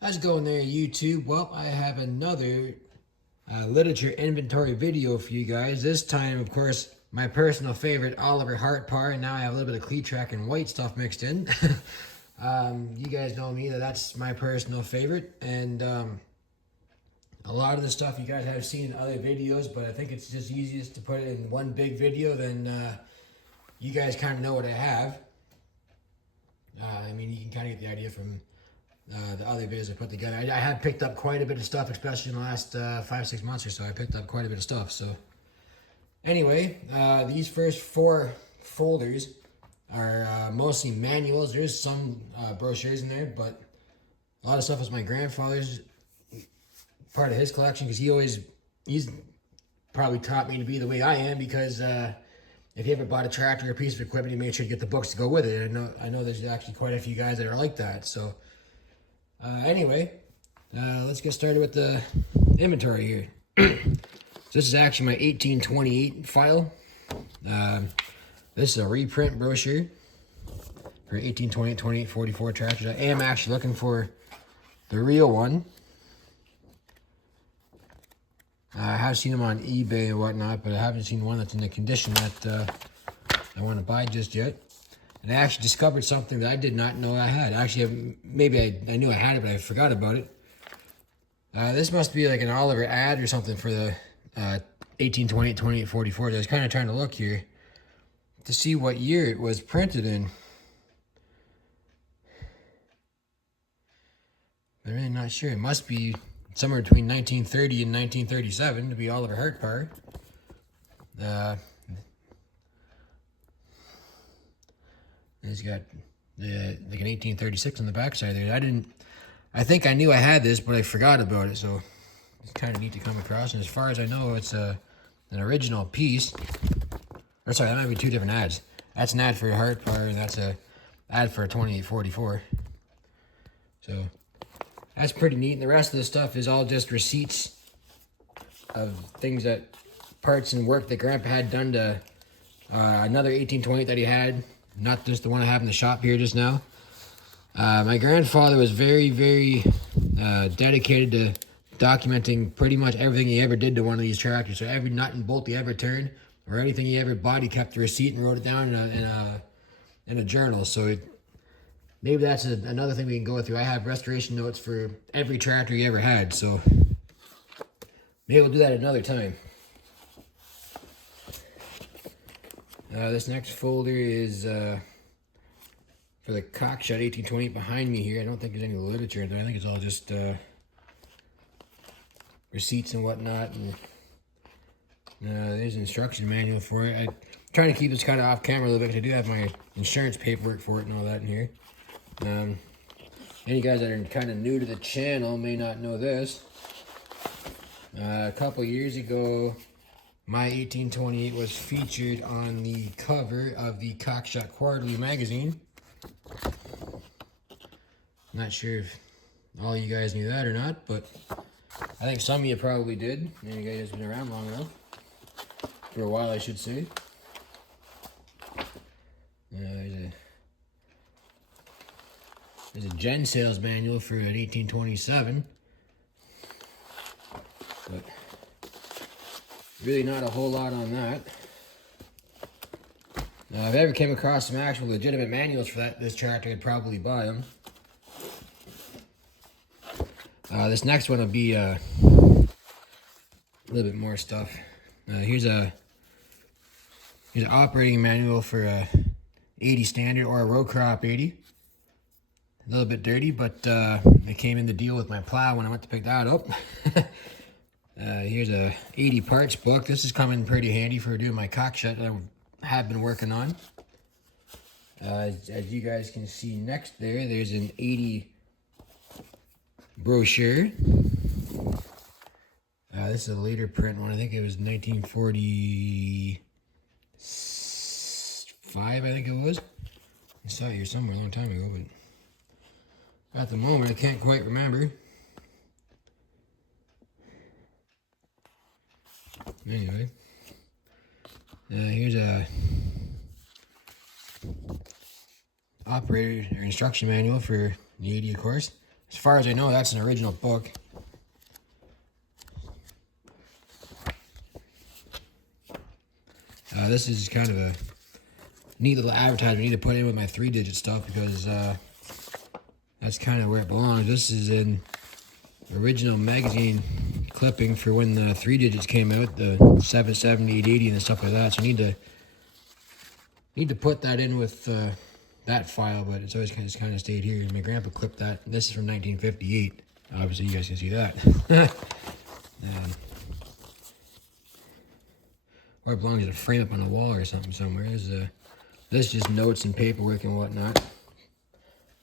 How's it going there, YouTube? Well, I have another literature inventory video for you guys. This time, of course, my personal favorite, Oliver Hart-Parr, and now I have a little bit of Cletrac and white stuff mixed in. You guys know me, that's my personal favorite, and a lot of the stuff you guys have seen in other videos, but I think it's just easiest to put it in one big video, then you guys kind of know what I have. I mean, you can kind of get the idea from the other videos I put together. I have picked up quite a bit of stuff, especially in the last 5-6 months or so. I picked up quite a bit of stuff. So anyway, these first 4 folders are mostly manuals. There's some brochures in there, but a lot of stuff is my grandfather's, part of his collection, because he's probably taught me to be the way I am, because if you ever bought a tractor or a piece of equipment, you made sure to get the books to go with it. I know there's actually quite a few guys that are like that. So anyway, let's get started with the inventory here. So this is actually my 1828 file. This is a reprint brochure for 1828, 2844 tractors. I am actually looking for the real one. I have seen them on eBay and whatnot, but I haven't seen one that's in the condition that I want to buy just yet. And I actually discovered something that I did not know I had. Actually, maybe I knew I had it, but I forgot about it. This must be like an Oliver ad or something for the 1828, 2844. I was kind of trying to look here to see what year it was printed in. I'm really not sure. It must be somewhere between 1930 and 1937 to be Oliver Hart-Parr. It's got like an 1836 on the backside there. I think I knew I had this, but I forgot about it, so it's kind of neat to come across. And as far as I know, it's an original piece. Or sorry, that might be 2 different ads. That's an ad for Hart-Parr, and that's an ad for a 2844. So that's pretty neat. And the rest of the stuff is all just receipts of things parts and work that Grandpa had done to another 1820 that he had. Not just the one I have in the shop here just now. My grandfather was very, very dedicated to documenting pretty much everything he ever did to one of these tractors. So every nut and bolt he ever turned, or anything he ever bought, he kept a receipt and wrote it down in a journal. So maybe that's another thing we can go through. I have restoration notes for every tractor he ever had, so maybe we'll do that another time. This next folder is for the Cockshot 1828 behind me here. I don't think there's any literature in there. I think it's all just receipts and whatnot. And there's an instruction manual for it. I'm trying to keep this kind of off camera a little bit, because I do have my insurance paperwork for it and all that in here. Any guys that are kind of new to the channel may not know this. A couple years ago, my 1828 was featured on the cover of the Cockshot Quarterly magazine. Not sure if all you guys knew that or not, but I think some of you probably did. You guys have been around long enough. For a while, I should say. There's a gen sales manual for an 1827. But really not a whole lot on that. Now, if I ever came across some actual legitimate manuals for this tractor, I'd probably buy them. This next one will be a little bit more stuff. Here's an operating manual for a 80 standard or a row crop 80. A little bit dirty, but it came in the deal with my plow when I went to pick that up. Here's a 80 parts book. This is coming pretty handy for doing my Cockshot that I have been working on. As you guys can see next there's an 80 brochure. This is a later print one. I think it was 1945, I think it was. I saw it here somewhere a long time ago, but at the moment I can't quite remember. Anyway, here's a operator or instruction manual for the 80, of course. As far as I know, that's an original book. This is kind of a neat little advertisement I need to put in with my 3-digit stuff because that's kind of where it belongs. This is an original magazine clipping for when the 3 digits came out, the 770, 880, and stuff like that. So I need to put that in with that file, but it's always kind of stayed here. My grandpa clipped that. This is from 1958. Obviously, you guys can see that. Or it belongs to frame up on a wall or something somewhere. This is just notes and paperwork and whatnot.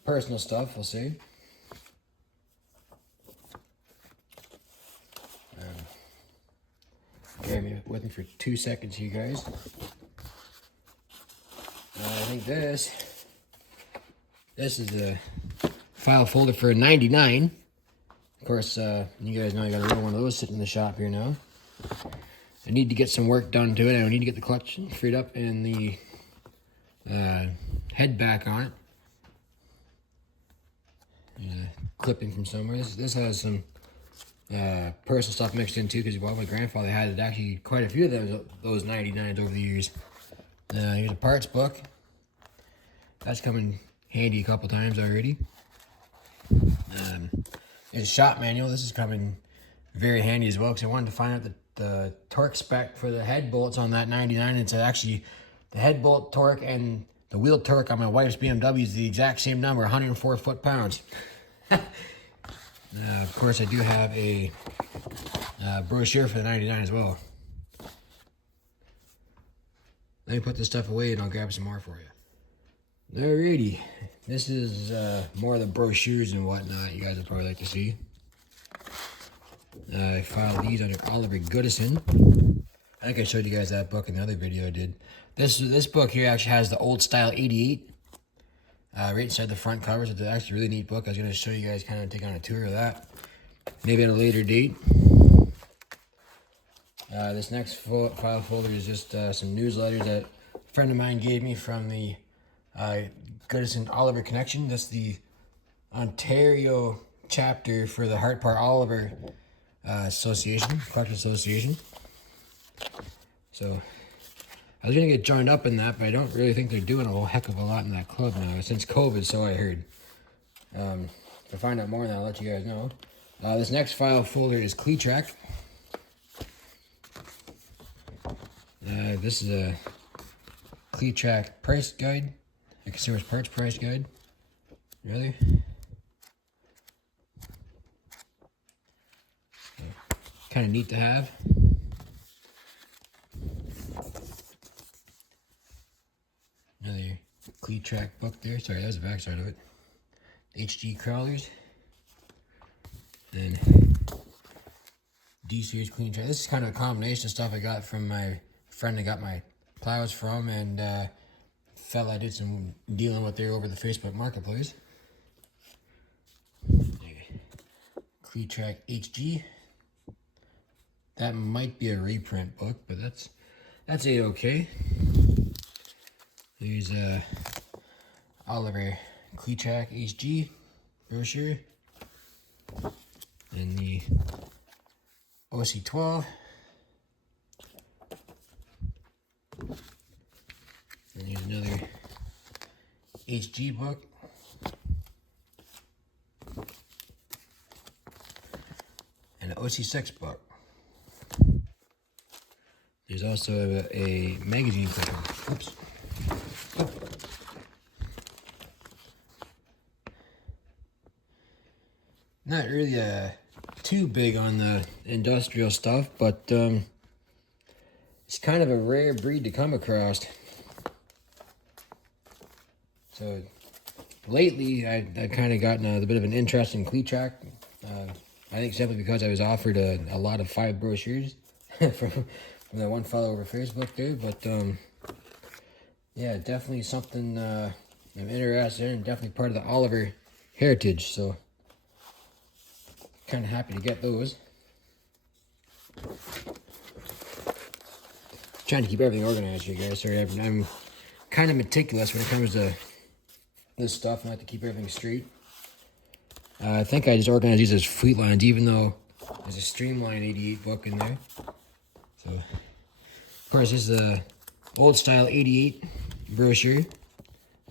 Personal stuff, we'll see. Bear with me for 2 seconds, you guys. I think this is the file folder for 99. Of course, you guys know I got a real one of those sitting in the shop here now. I need to get some work done to it. I need to get the clutch freed up and the head back on it. Clipping from somewhere. This has some personal stuff mixed in too, because while my grandfather had actually quite a few of those 99s over the years. Here's a parts book. That's come in handy a couple times already. There's a shop manual. This is coming very handy as well, because I wanted to find out the torque spec for the head bolts on that 99. It's actually the head bolt torque and the wheel torque on my wife's BMW is the exact same number, 104 foot-pounds. Of course, I do have a brochure for the 99 as well. Let me put this stuff away and I'll grab some more for you. Alrighty, this is more of the brochures and whatnot you guys would probably like to see. I filed these under Oliver Goodison. I think I showed you guys that book in the other video I did. This book here actually has the old style 88 right inside the front cover. So it's actually a really neat book. I was going to show you guys, kind of take on a tour of that, maybe at a later date. This next file folder is just some newsletters that a friend of mine gave me from the Goodison Oliver Connection. That's the Ontario chapter for the Hart-Parr Oliver Association, Collector Association. So I was going to get joined up in that, but I don't really think they're doing a whole heck of a lot in that club now, since COVID, so I heard. To find out more on that, I'll let you guys know. This next file folder is Cletrac. This is a Cletrac price guide, a consumer's parts price guide. Really? Kind of neat to have. Another Cletrac book there. Sorry, that was the back side of it. HG crawlers. Then D-series Cletrac. This is kind of a combination of stuff I got from my friend I got my plows from, and fella I did some dealing with there over the Facebook Marketplace. Cletrac HG. That might be a reprint book, but that's A-okay. There's Oliver Cletrac HG brochure, and the OC12. And here's another HG book. And an OC6 book. There's also a magazine clipper. Oops. Oh. Not really too big on the industrial stuff, but it's kind of a rare breed to come across. So lately, I've kind of gotten a bit of an interest in Cletrac. I think simply because I was offered a lot of 5 brochures from that one fellow over Facebook there. But yeah, definitely something I'm interested in, and definitely part of the Oliver heritage. So kind of happy to get those. Trying to keep everything organized here, guys. Sorry, I'm kind of meticulous when it comes to this stuff. I like to keep everything straight. I think I just organized these as fleet lines, even though there's a Streamline 88 book in there. So, of course, this is a old style 88 brochure.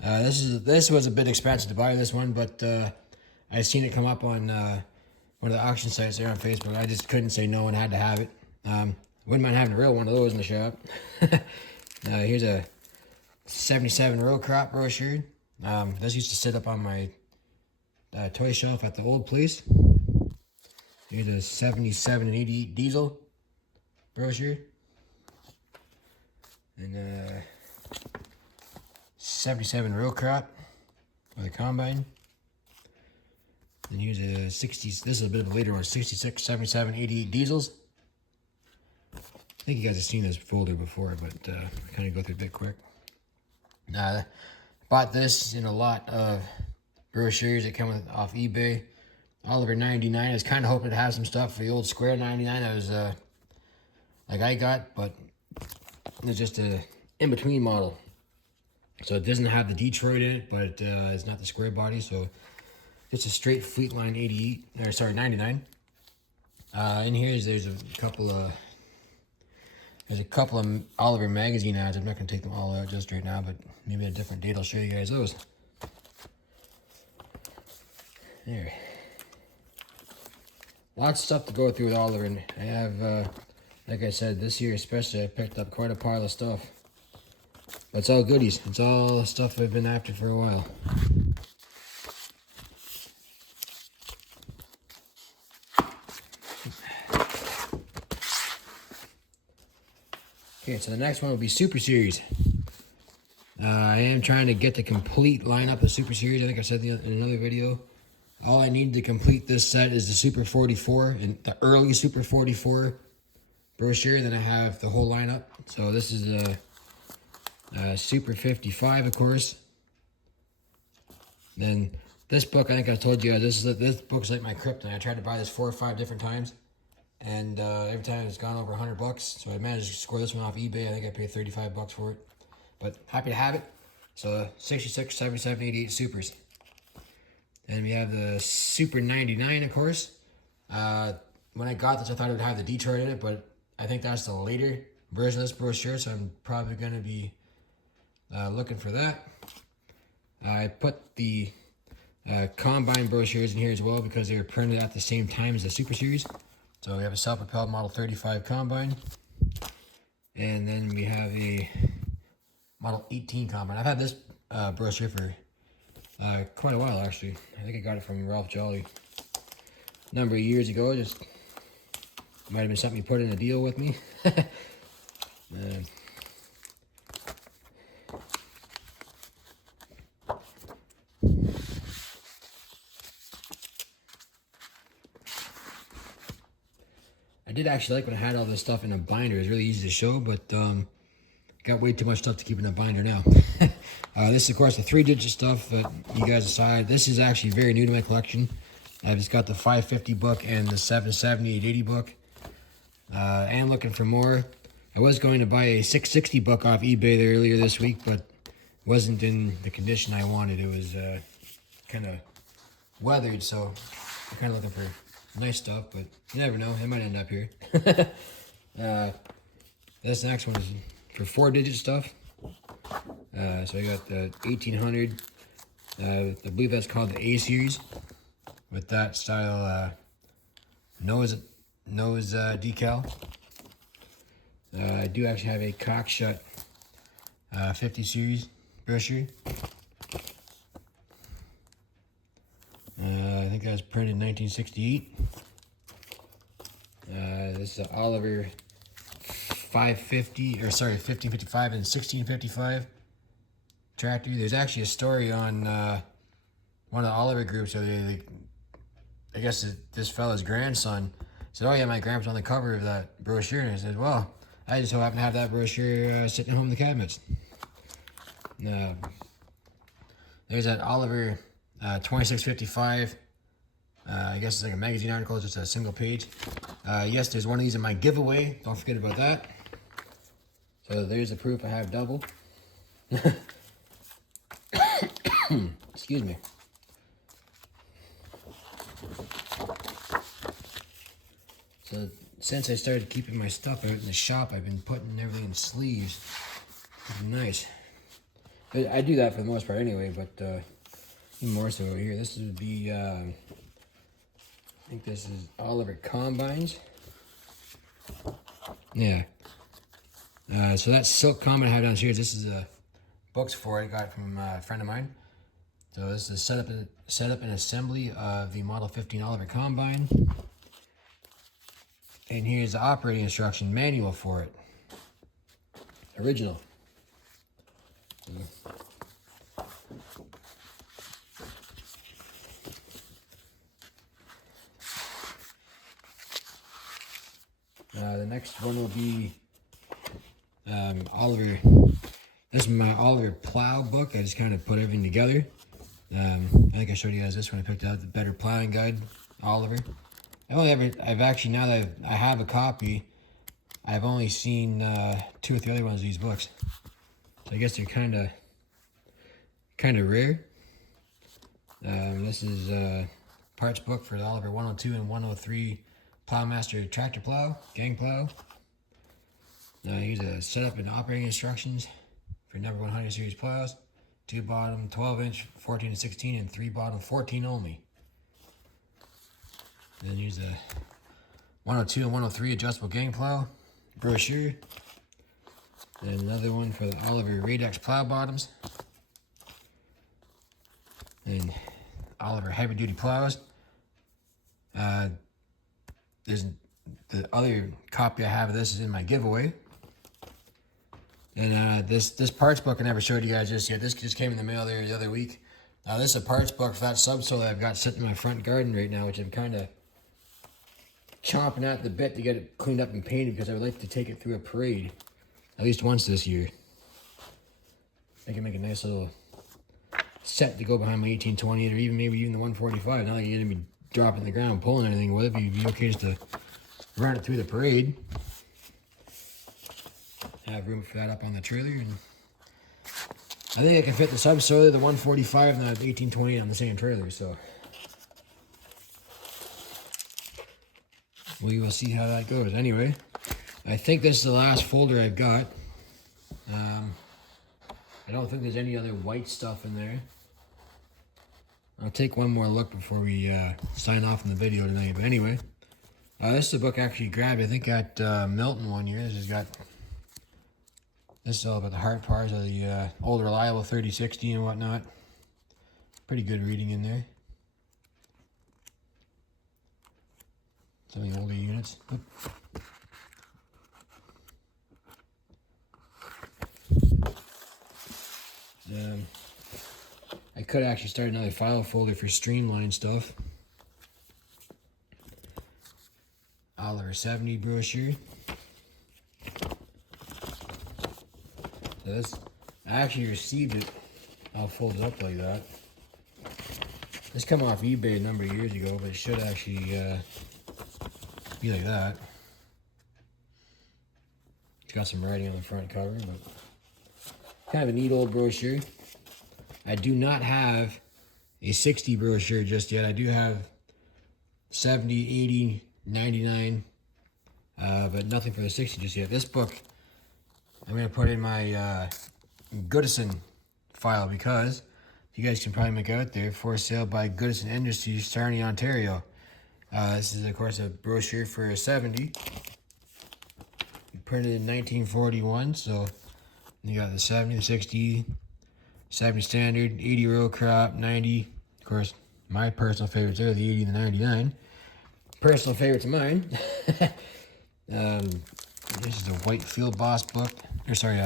This was a bit expensive to buy this one, but I seen it come up on one of the auction sites there on Facebook. I just couldn't say no and had to have it. Wouldn't mind having a real one of those in the shop. Here's a 77 row crop brochure. This used to sit up on my toy shelf at the old place. Here's a 77 and 88 diesel brochure. And 77 row crop with a combine. And here's a 60s, this is a bit of a later one, 66, 77, 88 diesels. I think you guys have seen this folder before, but I kind of go through it a bit quick. Bought this in a lot of brochures that come off eBay. Oliver 99. I was kind of hoping to have some stuff for the old Square 99. I was like I got, but it's just a in-between model. So it doesn't have the Detroit in it, but it's not the square body. So it's a straight Fleetline 88, or sorry, 99. In here there's a couple of Oliver magazine ads. I'm not gonna take them all out just right now, but maybe at a different date I'll show you guys those. There. Lots of stuff to go through with Oliver, and I have, like I said, this year especially, I picked up quite a pile of stuff. But it's all goodies. It's all stuff I've been after for a while. Okay, so the next one will be Super Series. I am trying to get the complete lineup of Super Series. I think I said in another video. All I need to complete this set is the Super 44 and the early Super 44 brochure. Then I have the whole lineup. So this is a Super 55, of course. Then this book, I think I told you, this book's like my kryptonite. I tried to buy this 4 or 5 different times, and every time it's gone over $100. So I managed to score this one off eBay. I think I paid $35 for it, but happy to have it. So 66, 77, 88 Supers. Then we have the Super 99, of course. When I got this, I thought it would have the Detroit in it, but I think that's the later version of this brochure, so I'm probably going to be looking for that. I put the Combine brochures in here as well because they were printed at the same time as the Super Series. So we have a self-propelled Model 35 Combine. And then we have a Model 18 Combine. I've had this brochure for quite a while, actually. I think I got it from Ralph Jolly a number of years ago. Just might have been something you put in a deal with me. I did actually like when I had all this stuff in a binder. It was really easy to show, but got way too much stuff to keep in a binder now. This is, of course, the 3-digit stuff that you guys decide. This is actually very new to my collection. I've just got the 550 book and the 770, 880 book. I am looking for more. I was going to buy a 660 book off eBay there earlier this week, but it wasn't in the condition I wanted. It was kind of weathered, so I'm kind of looking for nice stuff, but you never know. It might end up here. This next one is for 4-digit stuff. So I got the 1800. I believe that's called the A series, with that style nose decal. I do actually have a cock shut 50 series brochure. I think that was printed in 1968. This is an Oliver 550, or sorry, 1555 and 1655 tractor. There's actually a story on one of the Oliver groups. So I guess this fella's grandson said, "Oh yeah, my grandpa's on the cover of that brochure." And I said, "Well, I just so happen to have that brochure sitting at home in the cabinets." There's that Oliver 2655. I guess it's like a magazine article, just a single page. Yes, there's one of these in my giveaway. Don't forget about that. So there's the proof I have double. Excuse me. So since I started keeping my stuff out in the shop, I've been putting everything in sleeves. Nice. But I do that for the most part anyway, but even more so over here. This would be, I think this is Oliver Combines. Yeah. So that silk combine I have downstairs, this is books for it. I got it from a friend of mine. So this is setup and assembly of the Model 15 Oliver Combine. And here's the operating instruction manual for it. Original. The next one will be Oliver. This is my Oliver Plow book. I just kind of put everything together. I think I showed you guys this when I picked out the Better Plowing Guide, Oliver. I've actually, now that I have a copy, I've only seen 2 or 3 other ones of these books. So I guess they're kind of rare. This is parts book for the Oliver 102 and 103 Plowmaster tractor plow, gang plow. Here's a setup and operating instructions for number 100 series plows. 2 bottom 12-inch, 14 to 16, and 3 bottom 14 only. Then here's a 102 and 103 adjustable gang plow brochure. Then another one for the Oliver Radex plow bottoms. And Oliver heavy duty plows. There's the other copy I have of this is in my giveaway. And this parts book I never showed you guys just yet. This just came in the mail there the other week. This is a parts book for that subsoil that I've got sitting in my front garden right now, which I'm kind of chomping at the bit to get it cleaned up and painted because I would like to take it through a parade at least once this year. I can make a nice little set to go behind my 1828 or maybe even the 145. Not like you're gonna be dropping the ground, pulling anything with it, but it'd be okay just to run it through the parade. Have room for that up on the trailer, and I think I can fit the subsoiler, the 145, and the 1828 on the same trailer. So we will see how that goes. Anyway, I think this is the last folder I've got. I don't think there's any other white stuff in there. I'll take one more look before we sign off on the video tonight. But anyway, this is a book I actually grabbed, I think, at Milton one year. This is all about the Hart-Parrs of the old reliable 3060 and whatnot. Pretty good reading in there. Some of the older units. I could actually start another file folder for streamline stuff. Oliver 70 brochure. So this, I actually received it all folded up like that. This came off eBay a number of years ago, but it should actually be like that. It's got some writing on the front cover, but kind of a neat old brochure. I do not have a 60 brochure just yet. I do have 70, 80, 99, but nothing for the 60 just yet. This book I'm going to put in my Goodison file because you guys can probably make out there, for sale by Goodison Industries, Sarnia, Ontario. This is, of course, a brochure for a 70. Printed in 1941, so you got the 70, the 60, 70 standard, 80 row crop, 90. Of course, my personal favorites are the 80 and the 99. Personal favorites of mine. This is a white Field Boss book. Or sorry,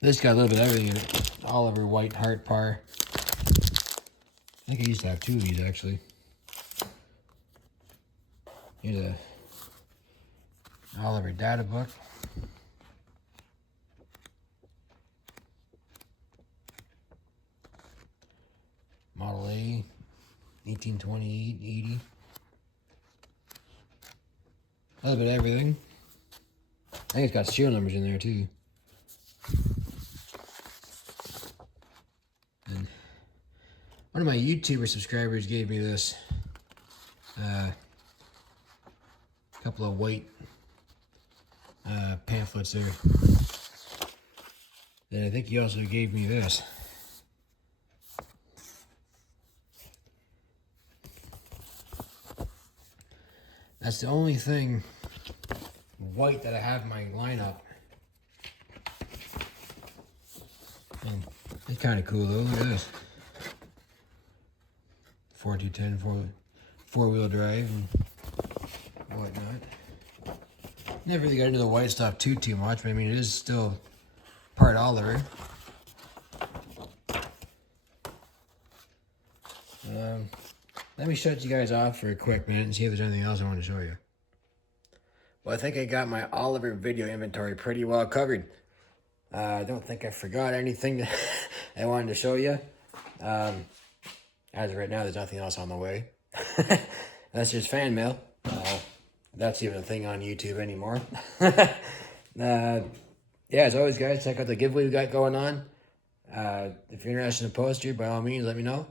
this got a little bit of everything in it. Oliver white Hart-Parr. I think I used to have 2 of these actually. Here's a Oliver data book. Model A, 1828, 80. A little bit of everything. I think it's got serial numbers in there too. And one of my YouTuber subscribers gave me this. couple of white pamphlets there. Then I think he also gave me this. That's the only thing white that I have in my lineup. And it's kind of cool though. Look at this. 4210 four-wheel drive and whatnot. Never really got into the white stuff too much, but I mean it is still part Oliver. Let me shut you guys off for a quick minute and see if there's anything else I want to show you. Well, I think I got my Oliver video inventory pretty well covered. I don't think I forgot anything that I wanted to show you. As of right now, there's nothing else on the way. That's just fan mail. That's even a thing on YouTube anymore. Yeah, as always, guys, check out the giveaway we got going on. If you're interested in a poster, by all means, let me know.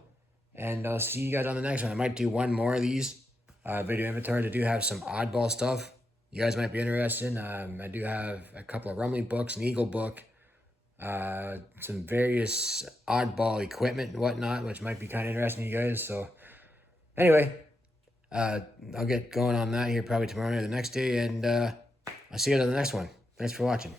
And I'll see you guys on the next one. I might do one more of these video inventories. I do have some oddball stuff you guys might be interested in. I do have a couple of Rumley books, an Eagle book, some various oddball equipment and whatnot, which might be kind of interesting to you guys. So anyway, I'll get going on that here probably tomorrow or the next day, and I'll see you on the next one. Thanks for watching.